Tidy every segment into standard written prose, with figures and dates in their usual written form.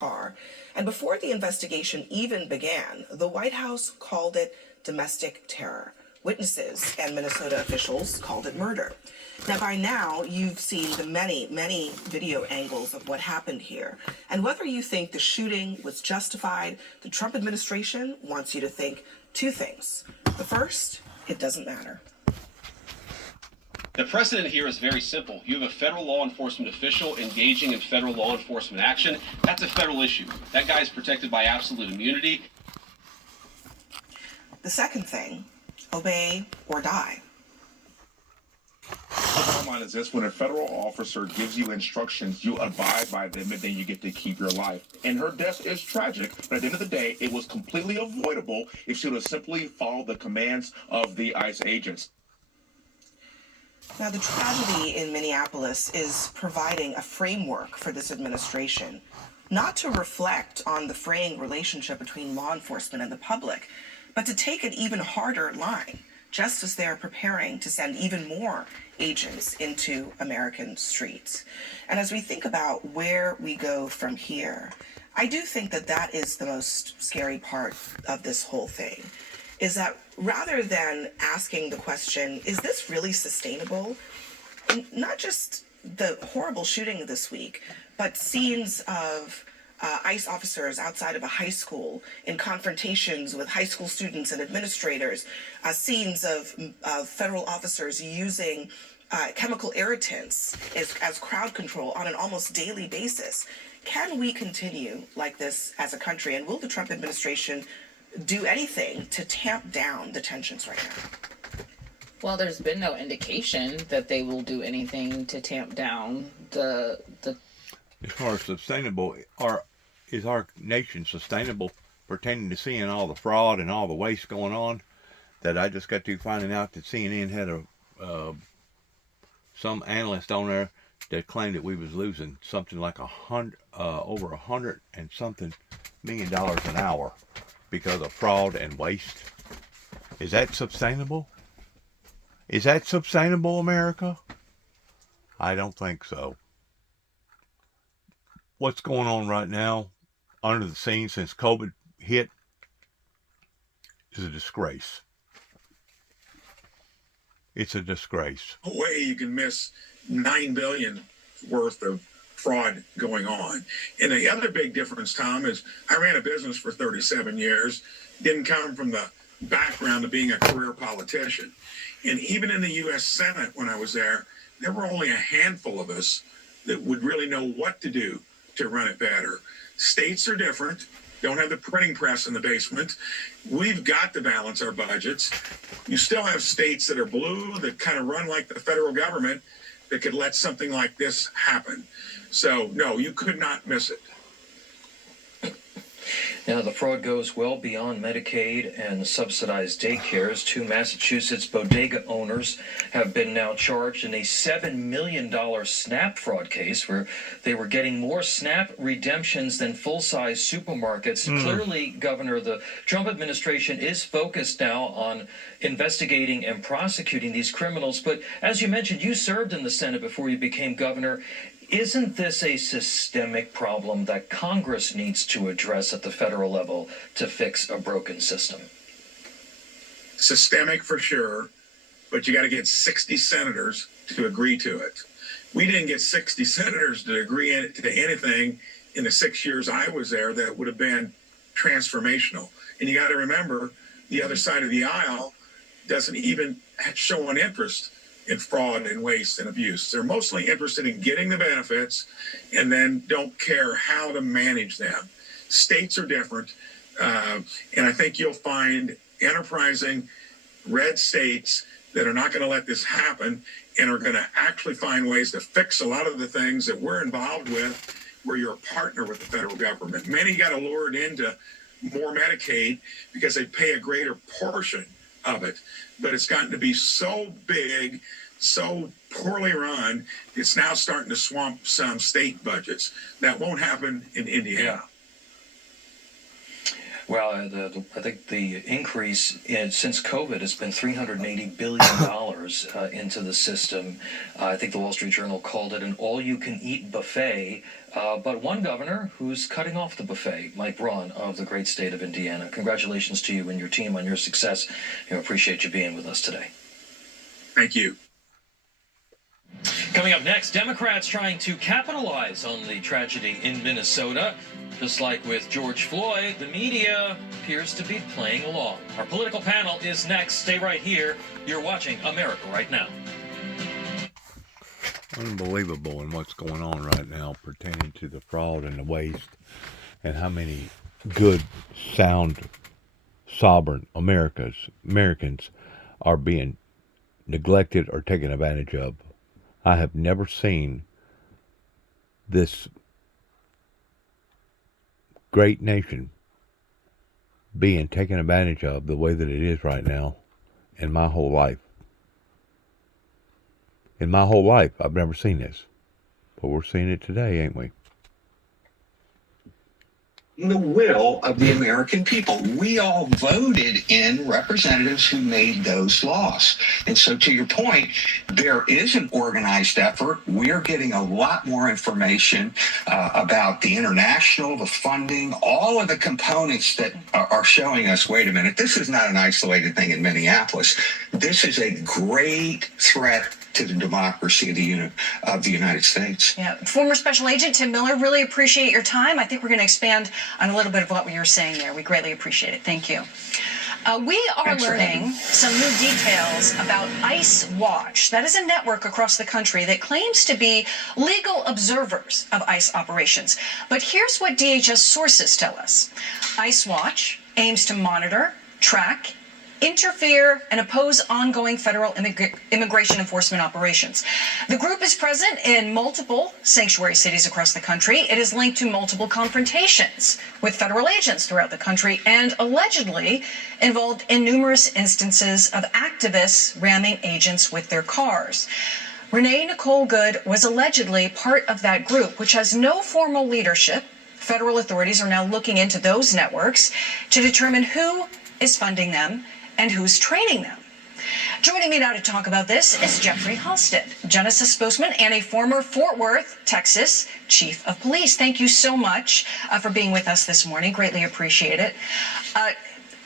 car. And before the investigation even began, the White House called it domestic terror. Witnesses and Minnesota officials called it murder. Now, by now, you've seen the many video angles of what happened here. And whether you think the shooting was justified, the Trump administration wants you to think two things. The first, it doesn't matter. The precedent here is very simple. You have a federal law enforcement official engaging in federal law enforcement action. That's a federal issue. That guy is protected by absolute immunity. The second thing, obey or die. The bottom line is this: when a federal officer gives you instructions, you abide by them, and then you get to keep your life. And her death is tragic, but at the end of the day, it was completely avoidable if she would have simply followed the commands of the ICE agents. Now, the tragedy in Minneapolis is providing a framework for this administration, not to reflect on the fraying relationship between law enforcement and the public, but to take an even harder line, just as they're preparing to send even more agents into American streets. And as we think about where we go from here, I do think that that is the most scary part of this whole thing, is that rather than asking the question, is this really sustainable? And not just the horrible shooting this week, but scenes of ICE officers outside of a high school in confrontations with high school students and administrators, scenes of federal officers using chemical irritants as crowd control on an almost daily basis. Can we continue like this as a country? And will the Trump administration do anything to tamp down the tensions right now? Well, there's been no indication that they will do anything to tamp down the. As far as sustainable, is our nation sustainable pertaining to seeing all the fraud and all the waste going on? That I just got to finding out that CNN had some analyst on there that claimed that we was losing something like over $100 and something million an hour because of fraud and waste. Is that sustainable? Is that sustainable, America? I don't think so. What's going on right now under the scene since COVID hit is a disgrace. It's a disgrace. No way you can miss $9 billion worth of fraud going on. And the other big difference, Tom, is I ran a business for 37 years, didn't come from the background of being a career politician. And even in the U.S. Senate, when I was there were only a handful of us that would really know what to do to run it better. States are different, don't have the printing press in the basement. We've got to balance our budgets. You still have states that are blue, that kind of run like the federal government, that could let something like this happen. So, no, you could not miss it. Now, the fraud goes well beyond Medicaid and subsidized daycares. 2 Massachusetts bodega owners have been now charged in a $7 million SNAP fraud case where they were getting more SNAP redemptions than full-size supermarkets. Clearly, Governor, the Trump administration is focused now on investigating and prosecuting these criminals. But as you mentioned, you served in the Senate before you became governor. Isn't this a systemic problem that Congress needs to address at the federal level to fix a broken system? Systemic for sure, but you got to get 60 senators to agree to it. We didn't get 60 senators to agree to anything in the 6 years I was there that would have been transformational. And you got to remember, the other side of the aisle doesn't even show an interest in fraud and waste and abuse. They're mostly interested in getting the benefits and then don't care how to manage them. States are different, and I think you'll find enterprising red states that are not going to let this happen and are going to actually find ways to fix a lot of the things that we're involved with, where you're a partner with the federal government. Many got lured into more Medicaid because they pay a greater portion of it, but it's gotten to be so big, so poorly run, it's now starting to swamp some state budgets. That won't happen in Indiana. Well, I think the increase since COVID has been $380 billion into the system. I think the Wall Street Journal called it an all-you-can-eat buffet. But one governor who's cutting off the buffet, Mike Braun of the great state of Indiana. Congratulations to you and your team on your success. Appreciate you being with us today. Thank you. Coming up next, Democrats trying to capitalize on the tragedy in Minnesota. Just like with George Floyd, the media appears to be playing along. Our political panel is next. Stay right here. You're watching America Right Now. Unbelievable in what's going on right now pertaining to the fraud and the waste, and how many good, sound, sovereign Americans are being neglected or taken advantage of. I have never seen this great nation being taken advantage of the way that it is right now in my whole life. In my whole life, I've never seen this. But we're seeing it today, ain't we? The will of the American people. We all voted in representatives who made those laws. And so to your point, there is an organized effort. We're getting a lot more information about the international, the funding, all of the components that are showing us, wait a minute, this is not an isolated thing in Minneapolis. This is a great threat to the democracy of the United States. Yeah, former Special Agent Tim Miller, really appreciate your time. I think we're going to expand on a little bit of what you were saying there. We greatly appreciate it. Thank you. We are learning some new details about ICE Watch. That is a network across the country that claims to be legal observers of ICE operations. But here's what DHS sources tell us. ICE Watch aims to monitor, track, interfere, and oppose ongoing federal immigration enforcement operations. The group is present in multiple sanctuary cities across the country. It is linked to multiple confrontations with federal agents throughout the country and allegedly involved in numerous instances of activists ramming agents with their cars. Renee Nicole Good was allegedly part of that group, which has no formal leadership. Federal authorities are now looking into those networks to determine who is funding them and who's training them. Joining me now to talk about this is Jeffrey Halstead, Genesis spokesman and a former Fort Worth, Texas, chief of police. Thank you so much for being with us this morning. Greatly appreciate it.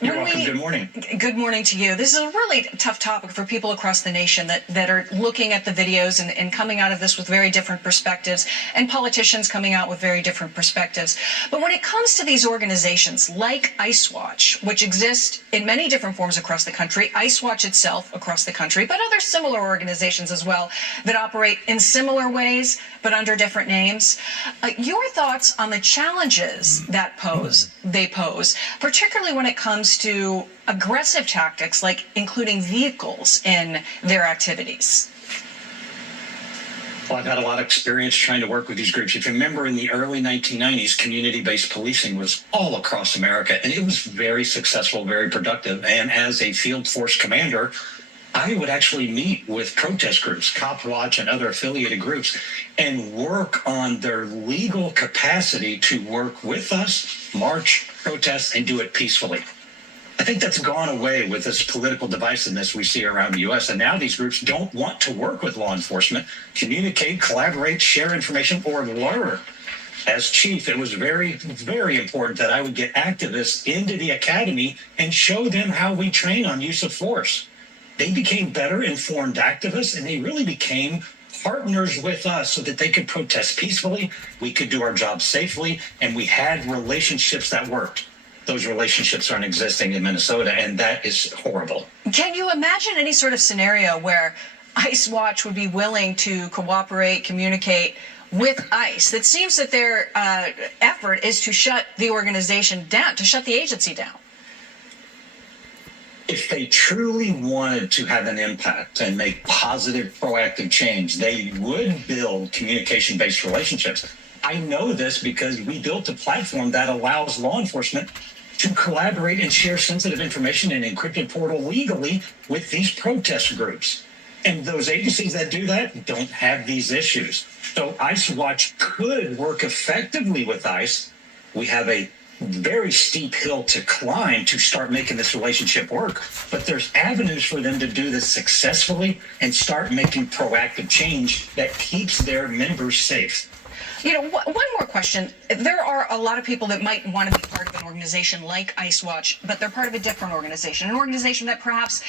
You're welcome. Good morning. Good morning to you. This is a really tough topic for people across the nation that are looking at the videos and coming out of this with very different perspectives, and politicians coming out with very different perspectives. But when it comes to these organizations like ICE Watch, which exist in many different forms across the country, ICE Watch itself across the country, but other similar organizations as well that operate in similar ways but under different names, your thoughts on the challenges that they pose, particularly when it comes to aggressive tactics like including vehicles in their activities? Well, I've had a lot of experience trying to work with these groups. If you remember, in the early 1990s, community-based policing was all across America, and it was very successful, very productive. And as a field force commander, I would actually meet with protest groups, Cop Watch and other affiliated groups, and work on their legal capacity to work with us, march, protest, and do it peacefully. I think that's gone away with this political divisiveness we see around the U.S. And now these groups don't want to work with law enforcement, communicate, collaborate, share information, or learn. As chief, it was very, very important that I would get activists into the academy and show them how we train on use of force. They became better informed activists, and they really became partners with us so that they could protest peacefully, we could do our job safely, and we had relationships that worked. Those relationships aren't existing in Minnesota, and that is horrible. Can you imagine any sort of scenario where ICE Watch would be willing to cooperate, communicate with ICE? It seems that their effort is to shut the organization down, to shut the agency down. If they truly wanted to have an impact and make positive, proactive change, they would build communication-based relationships. I know this because we built a platform that allows law enforcement to collaborate and share sensitive information in an encrypted portal legally with these protest groups. And those agencies that do that don't have these issues. So ICE Watch could work effectively with ICE. We have a very steep hill to climb to start making this relationship work. But there's avenues for them to do this successfully and start making proactive change that keeps their members safe. You know, one more question. There are a lot of people that might want to be part of an organization like Ice Watch, but they're part of a different organization, an organization that perhaps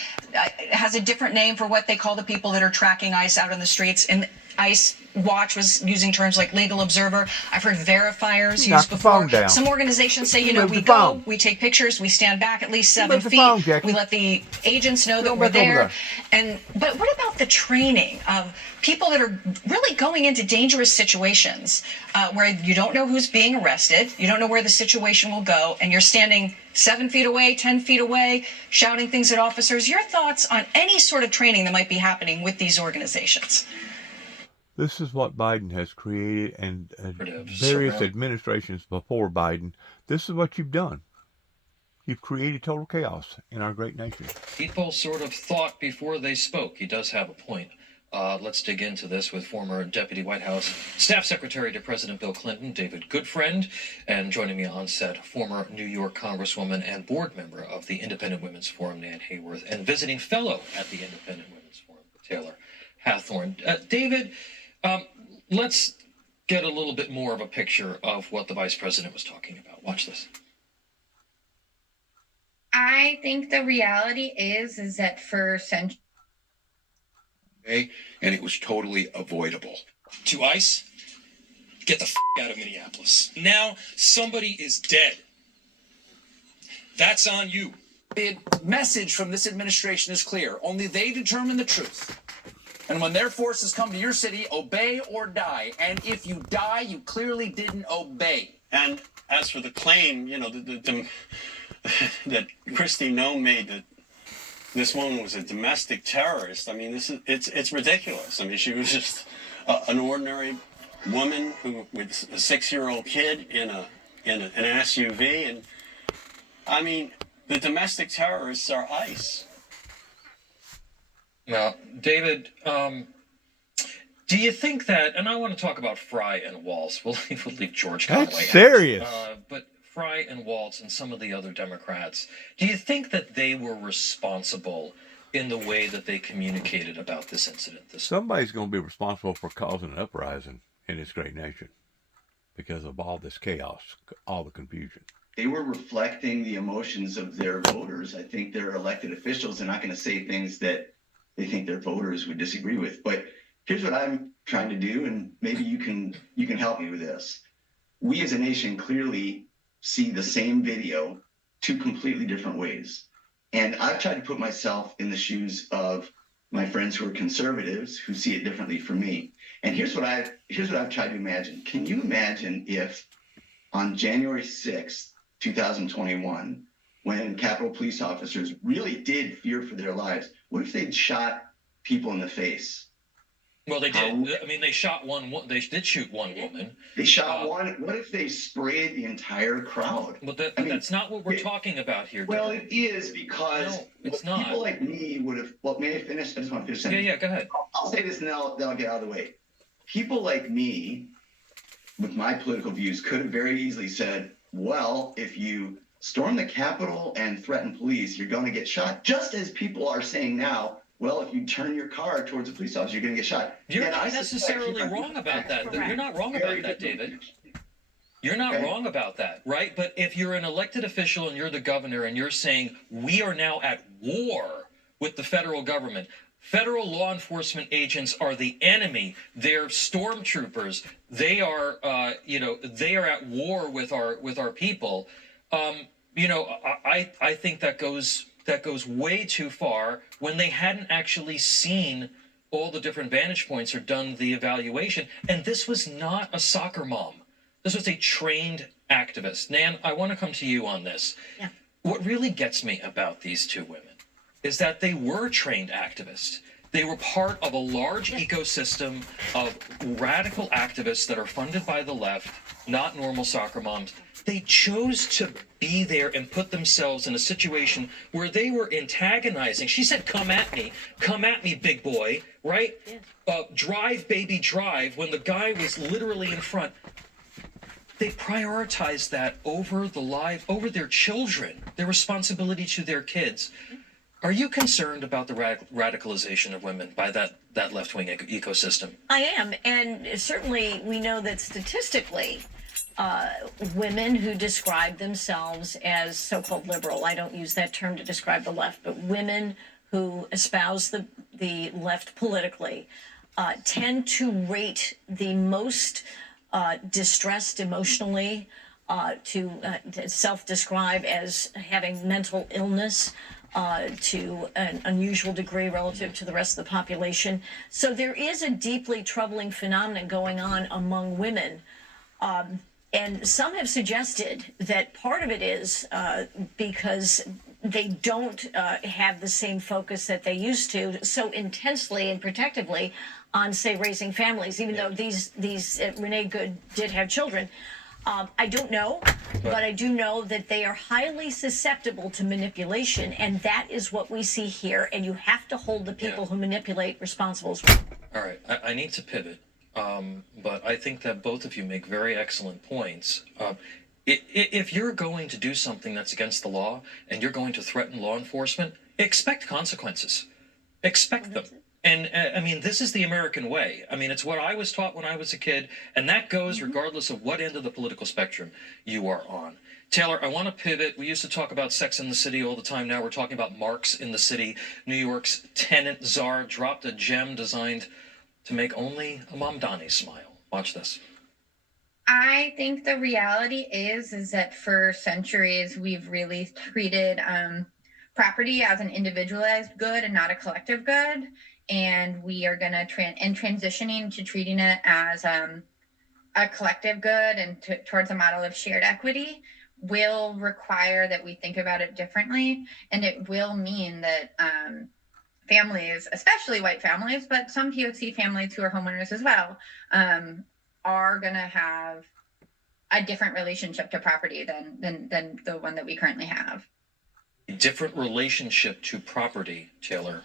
has a different name for what they call the people that are tracking ICE out on the streets. And Ice Watch was using terms like legal observer. I've heard verifiers used before. Some organizations say, you know, we go, we take pictures, we stand back at least 7 feet, we let the agents know that we're there. But what about the training of people that are really going into dangerous situations where you don't know who's being arrested, you don't know where the situation will go, and you're standing 7 feet away, 10 feet away, shouting things at officers? Your thoughts on any sort of training that might be happening with these organizations? This is what Biden has created, and various administrations before Biden. This is what you've done. You've created total chaos in our great nation. People sort of thought before they spoke. He does have a point. Let's dig into this with former Deputy White House Staff Secretary to President Bill Clinton, David Goodfriend, and joining me on set, former New York Congresswoman and board member of the Independent Women's Forum, Nan Hayworth, and visiting fellow at the Independent Women's Forum, Taylor Hathorn. David, let's get a little bit more of a picture of what the vice president was talking about. Watch this. I think the reality is that for centuries, and it was totally avoidable. To ICE, get the out of Minneapolis. Now somebody is dead. That's on you. The message from this administration is clear. Only they determine the truth. And when their forces come to your city, obey or die. And if you die, you clearly didn't obey. And as for the claim, you know, that Kristi Noem made that this woman was a domestic terrorist, I mean, it's ridiculous. I mean, she was just an ordinary woman who with a 6-year-old kid in an SUV, and I mean, the domestic terrorists are ICE. Now, David, do you think that, and I want to talk about Fry and Waltz. We'll leave George Conway. That's serious. But Fry and Waltz and some of the other Democrats, do you think that they were responsible in the way that they communicated about this incident? Somebody's going to be responsible for causing an uprising in this great nation because of all this chaos, all the confusion. They were reflecting the emotions of their voters. I think their elected officials are not going to say things that they think their voters would disagree with. But here's what I'm trying to do, and maybe you can help me with this. We as a nation clearly see the same video 2 completely different ways. And I've tried to put myself in the shoes of my friends who are conservatives who see it differently from me. And here's what I've tried to imagine. Can you imagine if on January 6th, 2021, when Capitol police officers really did fear for their lives, what if they'd shot people in the face? Well, they did. I mean, they shot one. They did shoot one woman. They shot one. What if they sprayed the entire crowd? But that's not what we're talking about here. Well, it is, because it's not. People like me would have. Well, may I finish? I just want to finish. Yeah, go ahead. I'll say this and then I'll get out of the way. People like me, with my political views, could have very easily said, well, if you storm the Capitol and threaten police, you're going to get shot. Just as people are saying now, well, if you turn your car towards a police officer, you're going to get shot. You're not necessarily wrong about that. You're not wrong about that, David. You're not wrong about that, right? But if you're an elected official and you're the governor and you're saying we are now at war with the federal government, federal law enforcement agents are the enemy. They're stormtroopers. They are, they are at war with our people. I think that goes way too far when they hadn't actually seen all the different vantage points or done the evaluation. And this was not a soccer mom. This was a trained activist. Nan, I want to come to you on this. Yeah. What really gets me about these 2 women is that they were trained activists. They were part of a large ecosystem of radical activists that are funded by the left, not normal soccer moms. They chose to be there and put themselves in a situation where they were antagonizing. She said, come at me, big boy, right? Drive, baby, drive, when the guy was literally in front. They prioritize that over over their children, their responsibility to their kids. Are you concerned about the radicalization of women by that left-wing ecosystem? I am, and certainly we know that statistically, women who describe themselves as so-called liberal, I don't use that term to describe the left, but women who espouse the left politically tend to rate the most distressed emotionally, to self-describe as having mental illness to an unusual degree relative to the rest of the population. So there is a deeply troubling phenomenon going on among women. And some have suggested that part of it is because they don't have the same focus that they used to so intensely and protectively on, say, raising families, even though these Renee Good did have children. I don't know, but I do know that they are highly susceptible to manipulation, and that is what we see here, and you have to hold the people who manipulate responsible as well. All right, I need to pivot, but I think that both of you make very excellent points. If you're going to do something that's against the law and you're going to threaten law enforcement, expect consequences. Expect them. And I mean, this is the American way. I mean, it's what I was taught when I was a kid, and that goes regardless of what end of the political spectrum you are on. Taylor, I want to pivot. We used to talk about Sex in the City all the time. Now we're talking about Marks in the City. New York's tenant czar dropped a gem designed to make only a Mamdani smile. Watch this. I think the reality is that for centuries we've really treated property as an individualized good and not a collective good, and we are going to transitioning to treating it as a collective good and towards a model of shared equity will require that we think about it differently, and it will mean that families, especially white families, but some POC families who are homeowners as well, are going to have a different relationship to property than the one that we currently have. Different relationship to property, Taylor.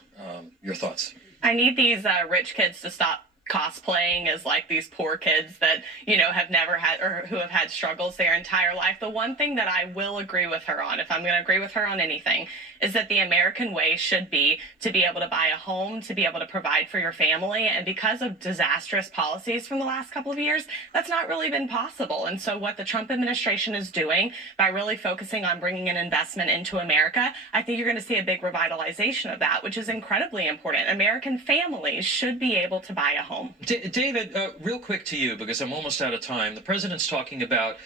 Your thoughts? I need these rich kids to stop cosplaying as like these poor kids that, you know, have never had or who have had struggles their entire life. The one thing that I will agree with her on, if I'm going to agree with her on anything, is that the American way should be to be able to buy a home, to be able to provide for your family. And because of disastrous policies from the last couple of years, that's not really been possible. And so what the Trump administration is doing by really focusing on bringing an investment into America, I think you're going to see a big revitalization of that, which is incredibly important. American families should be able to buy a home. David, real quick to you, because I'm almost out of time. The president's talking about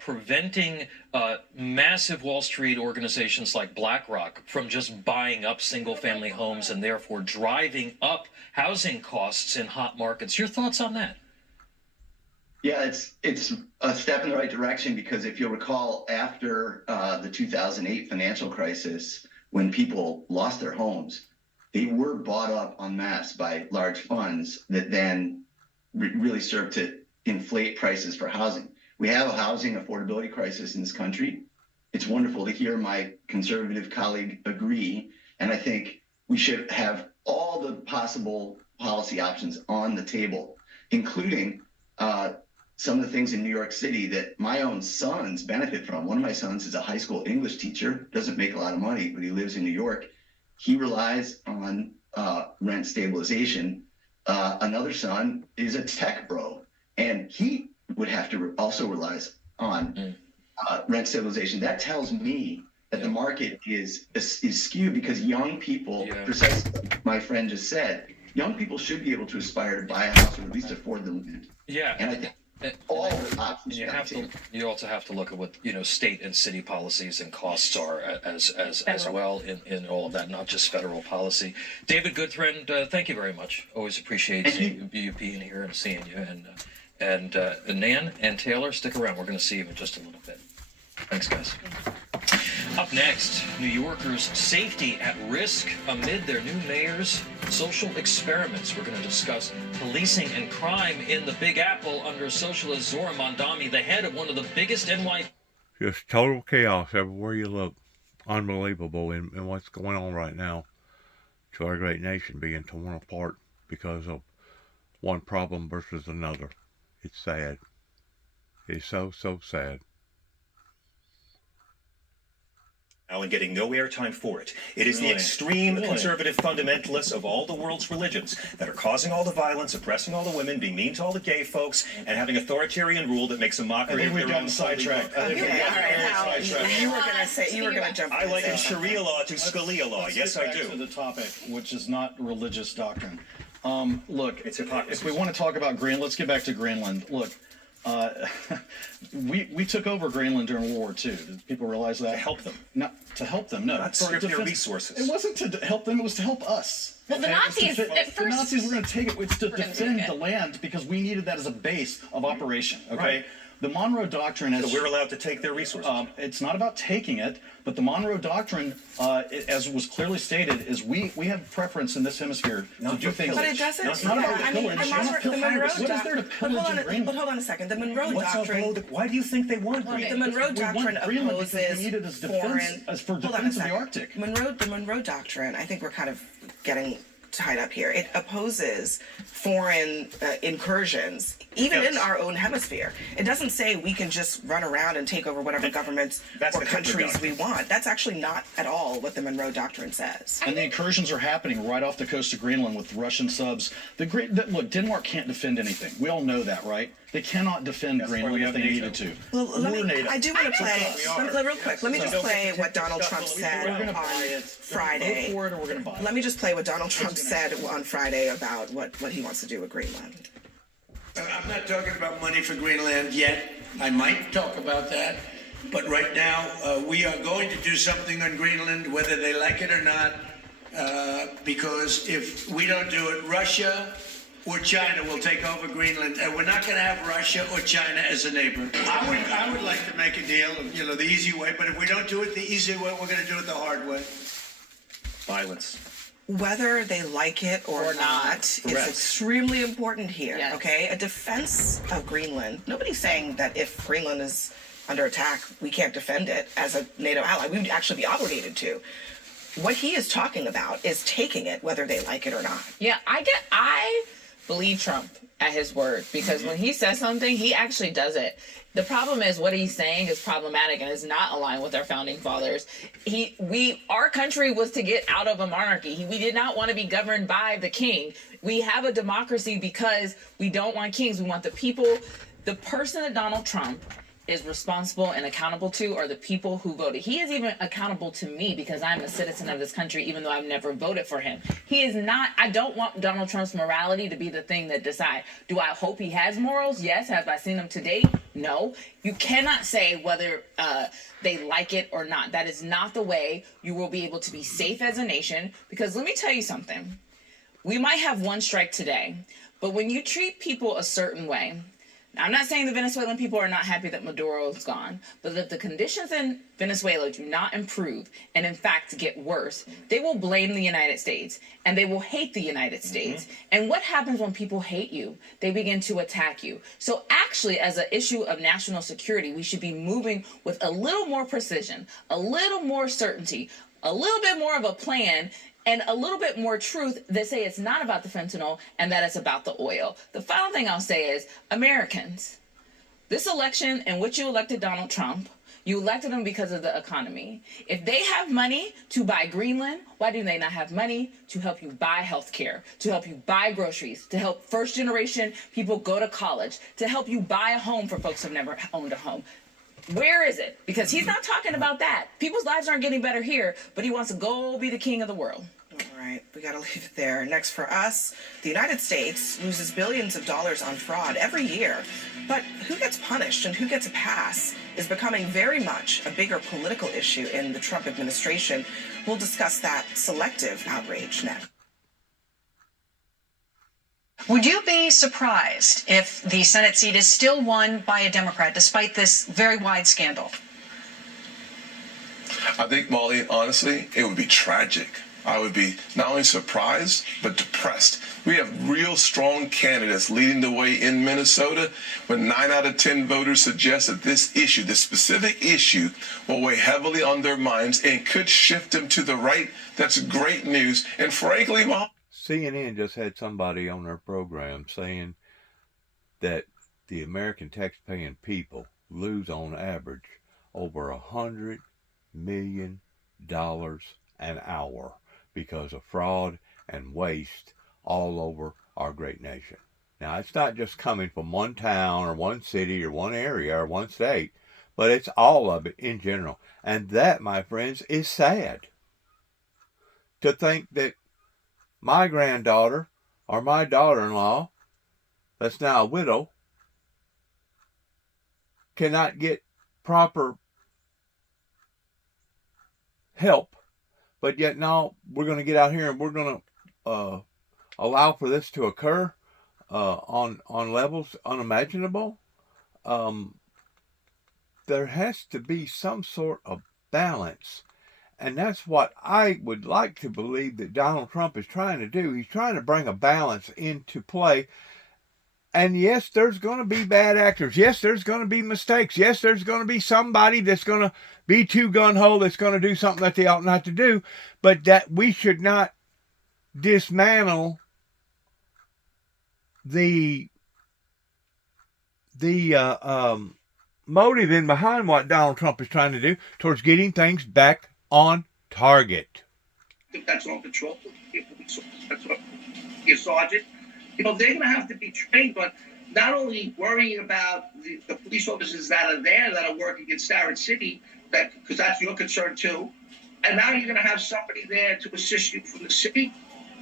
preventing massive Wall Street organizations like BlackRock from just buying up single-family homes and therefore driving up housing costs in hot markets. Your thoughts on that? Yeah, it's a step in the right direction, because if you'll recall, after the 2008 financial crisis, when people lost their homes, they were bought up en masse by large funds that then really served to inflate prices for housing. We have a housing affordability crisis in this country. It's wonderful to hear my conservative colleague agree, and I think we should have all the possible policy options on the table, including some of the things in New York City that my own sons benefit from. One of my sons is a high school English teacher, doesn't make a lot of money, but he lives in New York. He relies on rent stabilization. Another son is a tech bro, and he would have to also relies on rent stabilization. That tells me that the market is skewed, because young people, precisely like my friend just said, young people should be able to aspire to buy a house or at least afford the land. Yeah. And I think all the options you also have to look at what state and city policies and costs are as well in all of that, not just federal policy. David Goodfriend, thank you very much. Always appreciate you being here and seeing you. And Nan and Taylor, stick around. We're going to see you in just a little bit. Thanks, guys. Up next, New Yorkers' safety at risk amid their new mayor's social experiments. We're going to discuss policing and crime in the Big Apple under socialist Zohran Mamdani, the head of one of the biggest NYPD. Just total chaos everywhere you look. Unbelievable in what's going on right now to our great nation being torn apart because of one problem versus another. It's sad. It is so, so sad. And getting no airtime for it. It is the Really? extreme Really? conservative fundamentalists of all the world's religions that are causing all the violence, oppressing all the women, being mean to all the gay folks, and having authoritarian rule that makes a I mockery think of we've their own gotten sidetracked. I think Okay, we've all gotten right, very Hal, sidetracked. you were gonna jump. I in and liken say something. Sharia law to Scalia law. Let's Yes, get I back do. to the topic, which is not religious doctrine. Look, It's hypocrisy. if we want to talk about Greenland, let's get back to Greenland. Look, we took over Greenland during World War II. Did people realize that? To help them. Not to help them, no. Not For strip their defense. resources. It wasn't to help them, it was to help us. Well, the Okay? It was to Nazis, fit- at the first- Nazis were going to take it. It's to We're gonna defend take the it. land because we needed that as a base of operation. Okay. Right. The Monroe Doctrine is. So we're allowed to take their resources. It's not about taking it, but the Monroe Doctrine, as was clearly stated, is we have preference in this hemisphere to Not do for things. But it doesn't. No, it's not about I mean, pillage. the It's not Monroe pillage. What is there to Doctrine. pillage in Greenland? But hold on a second. The Monroe What's up, Doctrine. Bo? Why do you think they want The Greenland? Monroe We Doctrine want Greenland because opposes we need it as foreign. defense, as for Hold on a defense of the second. Arctic. The Monroe Doctrine. I think we're kind of getting tied up here. It opposes foreign incursions, even in our own hemisphere. It doesn't say we can just run around and take over whatever governments That's or the Hitler countries we Doctrine. want. That's actually not at all what the Monroe Doctrine says. And the incursions are happening right off the coast of Greenland with Russian subs. Look, Denmark can't defend anything. We all know that, right? They cannot defend That's why Greenland we if have they NATO. needed to. Well, We're NATO. I do want to play. Let me play real quick. Let me just Don't play get what to Donald take Trump stuff, said We're gonna on buy it. Friday. Vote for it or we're going to buy it. Let me just play what Donald Trump said on Friday about what he wants to do with Greenland. I'm not talking about money for Greenland yet. I might talk about that. But right now, we are going to do something on Greenland, whether they like it or not, because if we don't do it, Russia or China will take over Greenland, and we're not going to have Russia or China as a neighbor. I would like to make a deal, the easy way, but if we don't do it the easy way, we're going to do it the hard way. Violence. Whether they like it or not is Correct. extremely important here. Yes. Okay, a defense of Greenland. Nobody's saying that if Greenland is under attack, we can't defend it as a NATO ally. We would actually be obligated to. What he is talking about is taking it, whether they like it or not. Yeah, I believe Trump at his word because when he says something, he actually does it. The problem is what he's saying is problematic and is not aligned with our founding fathers. Our country was to get out of a monarchy. We did not want to be governed by the king. We have a democracy because we don't want kings. We want the people. The person that Donald Trump is responsible and accountable to are the people who voted. He is even accountable to me because I'm a citizen of this country, even though I've never voted for him. He is not. I don't want Donald Trump's morality to be the thing that decide. Do I hope he has morals? Yes. Have I seen them to date? No. You cannot say whether they like it or not. That is not the way you will be able to be safe as a nation. Because let me tell you something. We might have one strike today, but when you treat people a certain way, I'm not saying the Venezuelan people are not happy that Maduro is gone, but if the conditions in Venezuela do not improve and in fact get worse, they will blame the United States and they will hate the United States. And what happens when people hate you? They begin to attack you. So actually, as an issue of national security, we should be moving with a little more precision, a little more certainty, a little bit more of a plan, and a little bit more truth that say it's not about the fentanyl and that it's about the oil. The final thing I'll say is, Americans, this election in which you elected Donald Trump, you elected him because of the economy. If they have money to buy Greenland, why do they not have money to help you buy health care, to help you buy groceries, to help first generation people go to college, to help you buy a home for folks who have never owned a home? Where is it? Because he's not talking about that. People's lives aren't getting better here, but he wants to go be the king of the world. All right, we got to leave it there. Next for us, the United States loses billions of dollars on fraud every year. But who gets punished and who gets a pass is becoming very much a bigger political issue in the Trump administration. We'll discuss that selective outrage next. Would you be surprised if the Senate seat is still won by a Democrat, despite this very wide scandal? I think, Molly, honestly, it would be tragic. I would be not only surprised, but depressed. We have real strong candidates leading the way in Minnesota, but 9 out of 10 voters suggest that this issue, this specific issue, will weigh heavily on their minds and could shift them to the right. That's great news. And frankly, Molly, CNN just had somebody on their program saying that the American tax-paying people lose on average over $100 million an hour because of fraud and waste all over our great nation. Now, it's not just coming from one town or one city or one area or one state, but it's all of it in general. And that, my friends, is sad. To think that my granddaughter or my daughter-in-law, that's now a widow, cannot get proper help, but yet now we're going to get out here and we're going to allow for this to occur on levels unimaginable. There has to be some sort of balance, and that's what I would like to believe that Donald Trump is trying to do. He's trying to bring a balance into play. And yes, there's going to be bad actors. Yes, there's going to be mistakes. Yes, there's going to be somebody that's going to be too gun-ho, that's going to do something that they ought not to do. But that we should not dismantle the motive in behind what Donald Trump is trying to do towards getting things back on target. I think that's on patrol. That's what your sergeant. You know, they're going to have to be trained on not only worrying about the police officers that are there that are working in Starrett City, because that's your concern too, and now you're going to have somebody there to assist you from the city.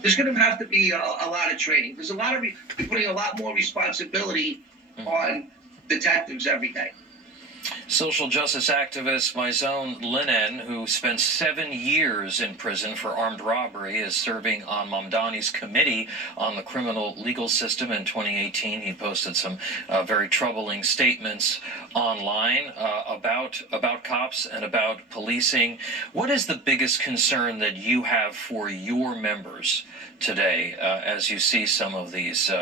There's going to have to be a lot of training. There's a lot of putting a lot more responsibility on detectives every day. Social justice activist Myzone Linen, who spent 7 years in prison for armed robbery, is serving on Mamdani's committee on the criminal legal system. In 2018, he posted some very troubling statements online about cops and about policing. What is the biggest concern that you have for your members today as you see some of these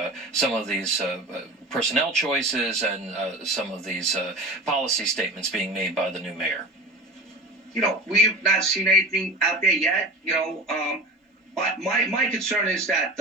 personnel choices and some of these policy statements being made by the new mayor? You know, we've not seen anything out there yet. You know, but my concern is that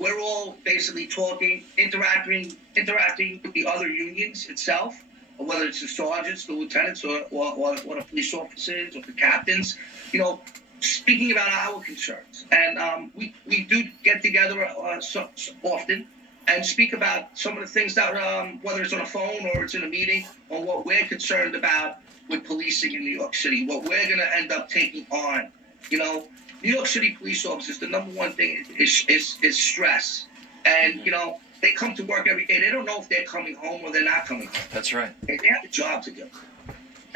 we're all basically talking, interacting with the other unions itself, whether it's the sergeants, the lieutenants, or the police officers, or the captains. You know, speaking about our concerns, and we do get together so often and speak about some of the things that, whether it's on a phone or it's in a meeting, on what we're concerned about with policing in New York City, what we're going to end up taking on. You know, New York City police officers, the number one thing is stress. And, you know, they come to work every day. They don't know if they're coming home or they're not coming home. That's right. They have a job to do.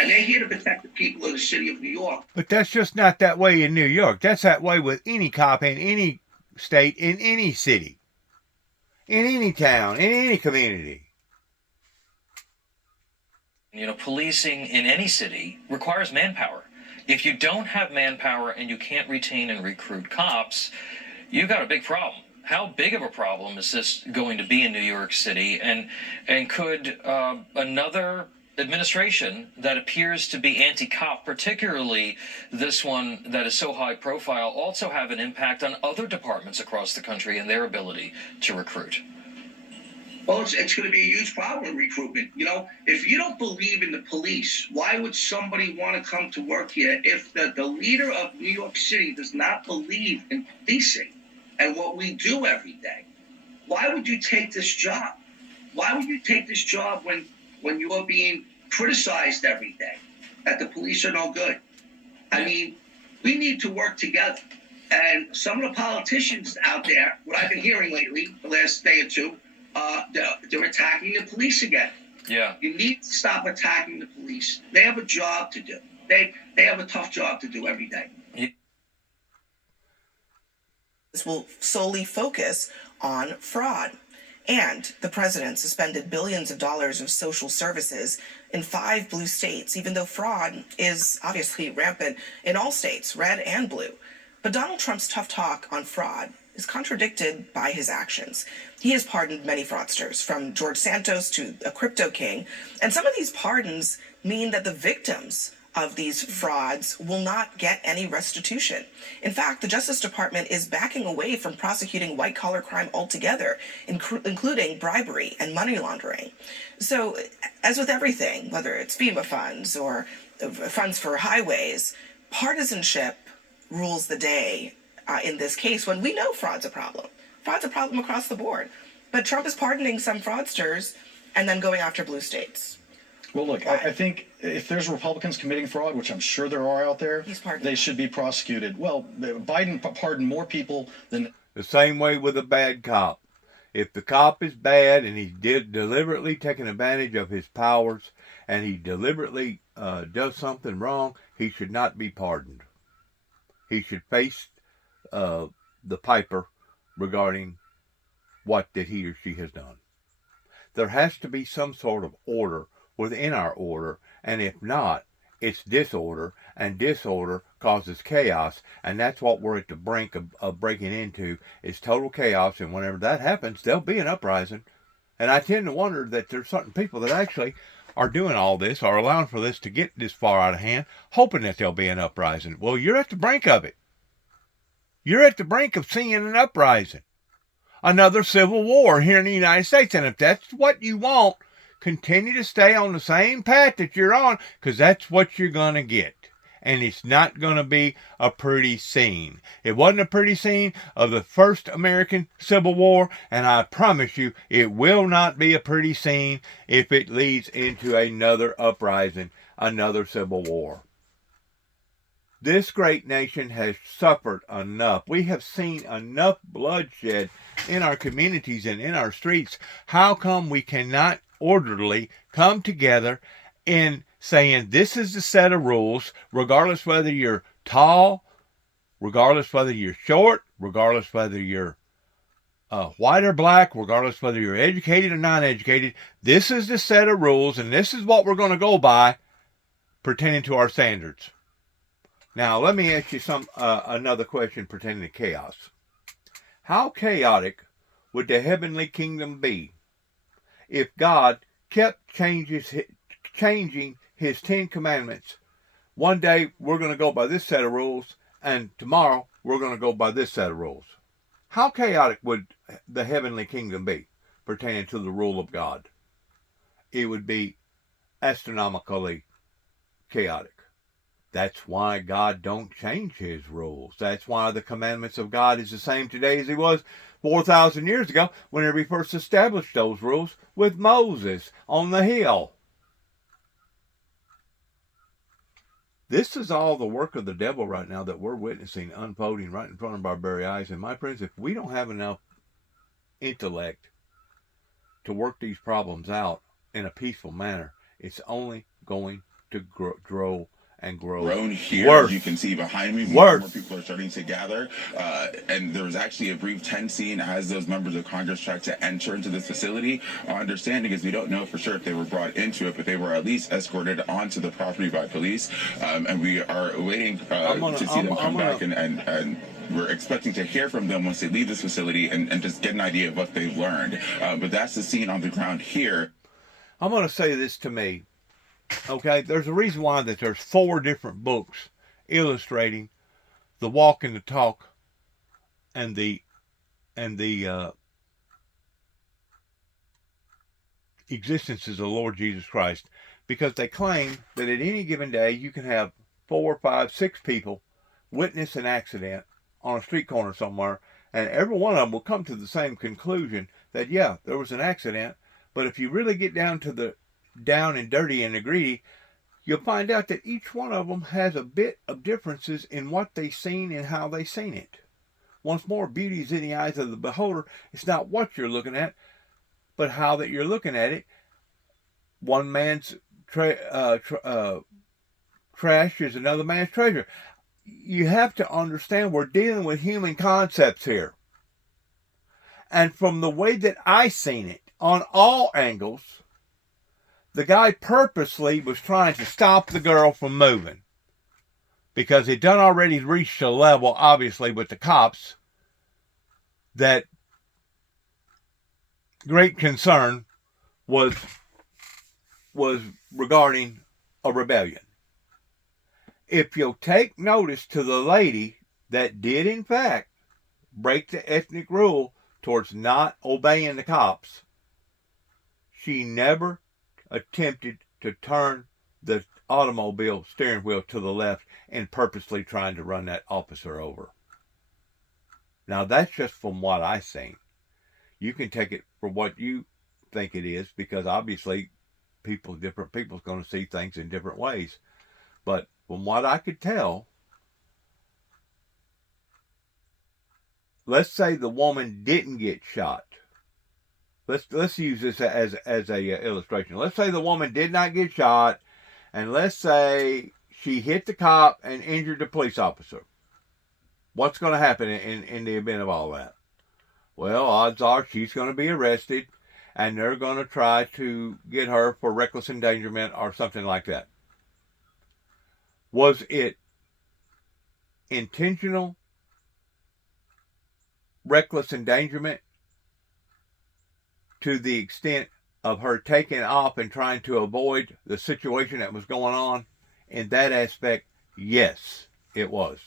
And they're here to protect the people of the city of New York. But that's just not that way in New York. That's that way with any cop in any state, in any city, in any town, in any community. You know, policing in any city requires manpower. If you don't have manpower and you can't retain and recruit cops, you've got a big problem. How big of a problem is this going to be in New York City? And could another administration that appears to be anti-cop, particularly this one that is so high profile, also have an impact on other departments across the country and their ability to recruit? Well, it's going to be a huge problem in recruitment. You know, if you don't believe in the police, why would somebody want to come to work here? If the leader of New York City does not believe in policing and what we do every day, why would you take this job? Why would you take this job when you're being criticized every day that the police are no good? I mean, we need to work together. And some of the politicians out there, what I've been hearing lately, the last day or two, they're attacking the police again. Yeah. You need to stop attacking the police. They have a job to do. They have a tough job to do every day. This will solely focus on fraud. And the president suspended billions of dollars of social services in 5 blue states, even though fraud is obviously rampant in all states, red and blue. But Donald Trump's tough talk on fraud is contradicted by his actions. He has pardoned many fraudsters, from George Santos to a crypto king, and some of these pardons mean that the victims of these frauds will not get any restitution. In fact, the Justice Department is backing away from prosecuting white-collar crime altogether, including bribery and money laundering. So, as with everything, whether it's FEMA funds or funds for highways, partisanship rules the day in this case when we know fraud's a problem. Fraud's a problem across the board. But Trump is pardoning some fraudsters and then going after blue states. Well, look, I think if there's Republicans committing fraud, which I'm sure there are out there, they should be prosecuted. Well, Biden pardoned more people than... The same way with a bad cop. If the cop is bad and he's deliberately taking advantage of his powers and he deliberately does something wrong, he should not be pardoned. He should face the piper regarding what that he or she has done. There has to be some sort of order within our order, and if not, it's disorder, and disorder causes chaos, and that's what we're at the brink of breaking into, is total chaos, and whenever that happens, there'll be an uprising. And I tend to wonder that there's certain people that actually are doing all this, are allowing for this to get this far out of hand, hoping that there'll be an uprising. Well, you're at the brink of it. You're at the brink of seeing an uprising. Another civil war here in the United States. And if that's what you want, continue to stay on the same path that you're on, because that's what you're going to get. And it's not going to be a pretty scene. It wasn't a pretty scene of the first American Civil War, and I promise you it will not be a pretty scene if it leads into another uprising, another civil war. This great nation has suffered enough. We have seen enough bloodshed in our communities and in our streets. How come we cannot orderly come together in saying this is the set of rules, regardless whether you're tall, regardless whether you're short, regardless whether you're white or black, regardless whether you're educated or non-educated. This is the set of rules, and this is what we're going to go by pertaining to our standards. Now, let me ask you another question pertaining to chaos. How chaotic would the heavenly kingdom be if God kept changing his 10 commandments? One day we're going to go by this set of rules, and tomorrow we're going to go by this set of rules. How chaotic would the heavenly kingdom be pertaining to the rule of God? It would be astronomically chaotic. That's why God don't change his rules. That's why the commandments of God is the same today as he was 4,000 years ago whenever he first established those rules with Moses on the hill. This is all the work of the devil right now that we're witnessing unfolding right in front of our very eyes. And my friends, if we don't have enough intellect to work these problems out in a peaceful manner, it's only going to grow and grown here. Worse. You can see behind me, more people are starting to gather. And there was actually a brief tense scene as those members of Congress tried to enter into this facility. Our understanding is we don't know for sure if they were brought into it, but they were at least escorted onto the property by police. And we are waiting to see them come back, and we're expecting to hear from them once they leave this facility and just get an idea of what they've learned. But that's the scene on the ground here. I'm going to say this to me. Okay, there's a reason why that there's 4 different books illustrating the walk and the talk and the existences of the Lord Jesus Christ, because they claim that at any given day you can have 4, 5, 6 people witness an accident on a street corner somewhere, and every one of them will come to the same conclusion that, yeah, there was an accident. But if you really get down to the down and dirty and the greedy, you'll find out that each one of them has a bit of differences in what they seen and how they seen it. Once more, beauty is in the eyes of the beholder. It's not what you're looking at, but how that you're looking at it. One man's trash is another man's treasure. You have to understand we're dealing with human concepts here. And from the way that I seen it, on all angles, the guy purposely was trying to stop the girl from moving, because he'd done already reached a level, obviously, with the cops, that great concern was regarding a rebellion. if you'll take notice to the lady that did in fact break the ethnic rule towards not obeying the cops, she never attempted to turn the automobile steering wheel to the left and purposely trying to run that officer over. Now that's just from what I seen. You can take it for what you think it is, because obviously different people's going to see things in different ways. But from what I could tell, let's say the woman didn't get shot. Let's use this as a illustration. Let's say the woman did not get shot, and let's say she hit the cop and injured the police officer. What's going to happen in the event of all that? Well, odds are she's going to be arrested, and they're going to try to get her for reckless endangerment or something like that. Was it intentional reckless endangerment to the extent of her taking off and trying to avoid the situation that was going on? In that aspect, yes, it was.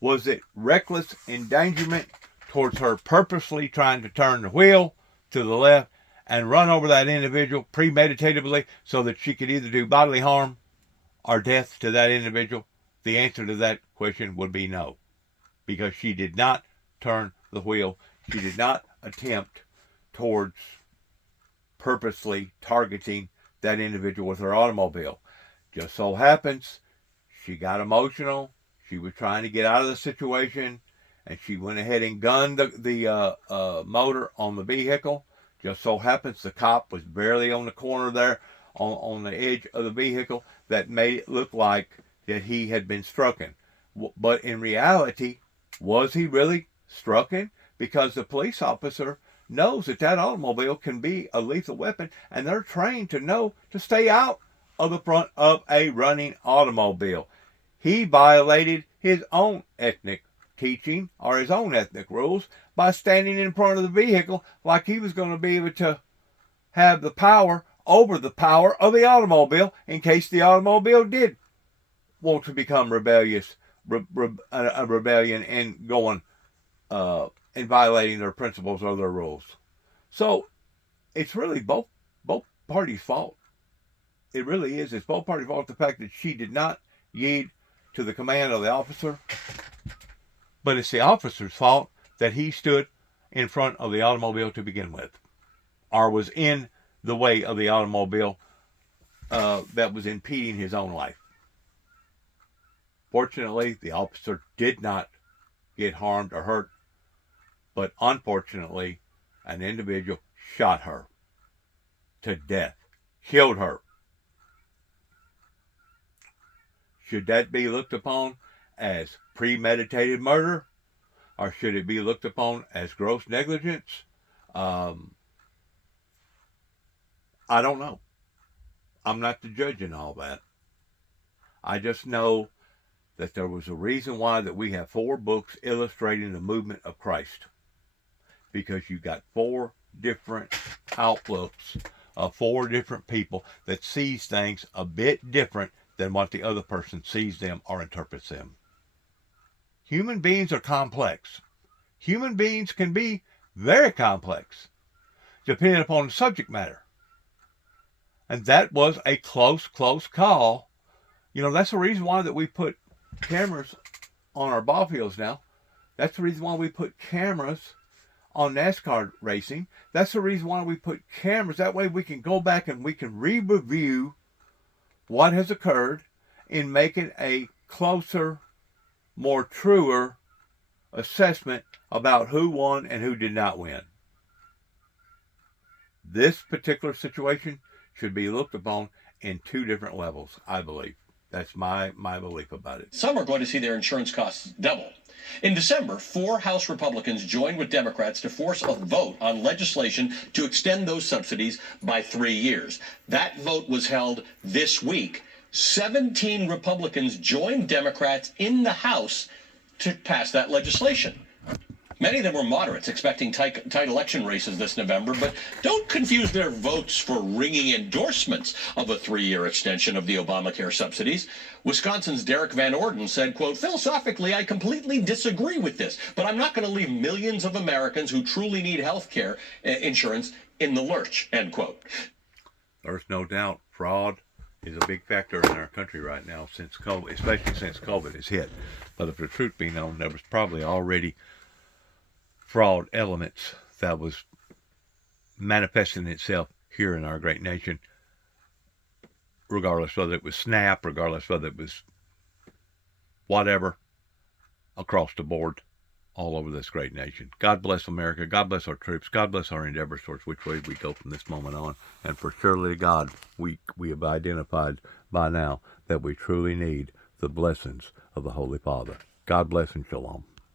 Was it reckless endangerment towards her purposely trying to turn the wheel to the left and run over that individual premeditatively so that she could either do bodily harm or death to that individual? The answer to that question would be no, because she did not turn the wheel. She did not attempt towards purposely targeting that individual with her automobile. Just so happens she got emotional. She was trying to get out of the situation, and she went ahead and gunned the motor on the vehicle. Just so happens the cop was barely on the corner there, on the edge of the vehicle, that made it look like that he had been strucken. But in reality, was he really strucken? Because the police officer knows that that automobile can be a lethal weapon, and they're trained to know to stay out of the front of a running automobile. He violated his own ethnic teaching or his own ethnic rules by standing in front of the vehicle like he was going to be able to have the power over the power of the automobile in case the automobile did want to become rebellious, a rebellion, and going and violating their principles or their rules. So it's really both parties' fault. It really is. It's both parties' fault. The fact that she did not yield to the command of the officer, but it's the officer's fault that he stood in front of the automobile to begin with, or was in the way of the automobile that was impeding his own life. Fortunately, the officer did not get harmed or hurt, but unfortunately, an individual shot her to death, killed her. Should that be looked upon as premeditated murder, or should it be looked upon as gross negligence? I don't know. I'm not the judge in all that. I just know that there was a reason why that we have 4 books illustrating the movement of Christ. Because you got 4 different outlooks of 4 different people that sees things a bit different than what the other person sees them or interprets them. Human beings are complex. Human beings can be very complex, depending upon the subject matter. And that was a close call. You know, that's the reason why that we put cameras on our ball fields now. That's the reason why we put cameras on NASCAR racing. That's the reason why we put cameras. That way we can go back and we can re-review what has occurred in making a closer, more truer assessment about who won and who did not win. This particular situation should be looked upon in 2 different levels, I believe. That's my belief about it. Some are going to see their insurance costs double. In December, 4 House Republicans joined with Democrats to force a vote on legislation to extend those subsidies by 3 years. That vote was held this week. 17 Republicans joined Democrats in the House to pass that legislation. Many of them were moderates, expecting tight election races this November, but don't confuse their votes for ringing endorsements of a 3-year extension of the Obamacare subsidies. Wisconsin's Derek Van Orden said, quote, "Philosophically, I completely disagree with this, but I'm not going to leave millions of Americans who truly need health care insurance in the lurch," end quote. There's no doubt fraud is a big factor in our country right now, since COVID, especially since COVID has hit. But if the truth be known, there was probably already fraud elements that was manifesting itself here in our great nation, regardless whether it was SNAP, regardless whether it was whatever, across the board, all over this great nation. God bless America. God bless our troops. God bless our endeavors towards which way we go from this moment on. And for surely, God, we have identified by now that we truly need the blessings of the Holy Father. God bless and shalom.